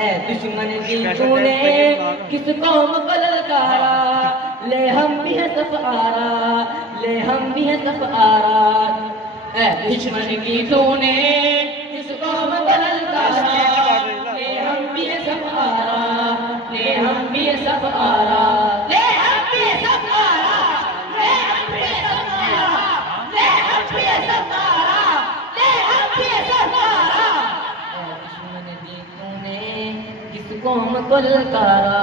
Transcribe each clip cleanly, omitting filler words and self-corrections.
اے دشمن کی تو نے کس قوم کو للکارا، لے ہم بھی ہیں صف آرا، لے ہم بھی ہیں صف آرا۔ اے دشمن کی تو نے کس قوم کو للکارا، لے ہم بھی ہیں صف آرا، لے ہم بھی ہیں صف آرا، لے ہم بھی ہیں صف آرا، لے ہم بھی ہیں صف آرا، لے ہم بھی ہیں صف آرا، لے ہم بھی ہیں صف آرا۔ اے دشمن کی تو نے کس قوم کو للکارا،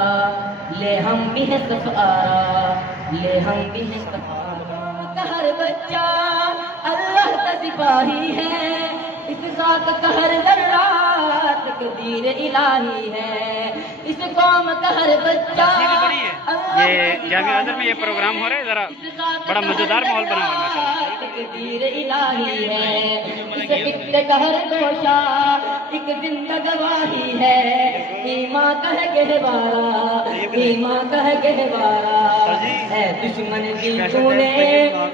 لے ہم بھی ہیں صف آرا، لے ہم بھی ہیں صف آرا۔ کا ہر بچہ اللہ کا سپاہی ہے، اس ذات کا ہر ذرہ تقدیر الہی ہے، اس قوم کا ہر بچہ یہ جامعہ ازہر میں یہ پروگرام ہو رہا ہے، ذرا بڑا مزیدار ماحول بنا ہوا ہے ماشاءاللہ۔ تقدیر الہی ہے، اس خطے کا ہر گوشہ ایک زندہ گواہی ہے، ایمان کا ہے گہوارا، ایمان کا ہے گہوارا۔ اے دشمن کی تو نے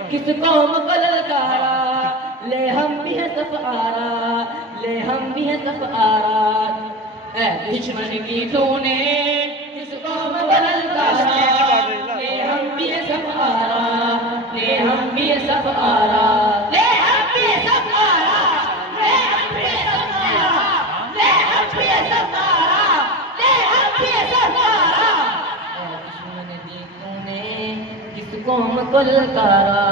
کس قوم کو للکارا، لے ہم بھی ہیں صف آرا، لے ہم بھی ہیں صف آرا۔ اے دشمن کی تو نے کس قوم کو للکارا، لے ہم بھی ہیں صف آرا، لے ہم بھی ہیں صف آرا، لے ہم بھی ہیں صف آرا، لے ہم بھی ہیں صف آرا، لے ہم بھی ہیں صف آرا، لے ہم بھی ہیں صف آرا۔ اے دشمن کی تو نے کس قوم کو للکارا،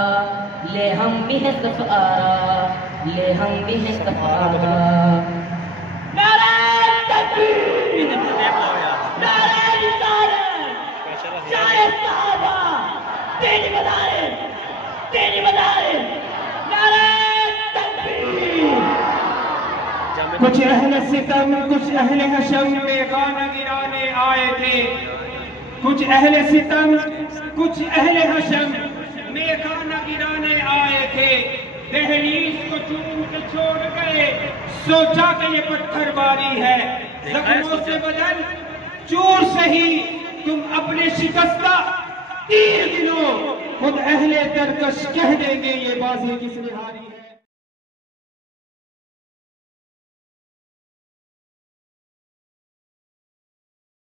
لے ہم بھی ہیں صف آرا، لے ہم بھی ہیں صف آرا۔ نعرہ تکبیر، نعرہ رسالت، شاہ صحابہ، تیری مدارس، تیری مدارس، نعرہ تکبیر۔ کچھ اہل ستم، کچھ اہل حشم میں گانا گرانے آئے تھے، کچھ اہل ستم، کچھ اہل حشم میں گانا گرانے آئے تھے، دہلیز کو چوم کے چھوڑ گئے، سوچا کہ یہ پتھر باری ہے، زخموں سے بدن چور سہی تم اپنے شکستہ تیر دلوں، خود اہل ترکش کہہ دیں گے یہ بازی کس نے ہاری ہے۔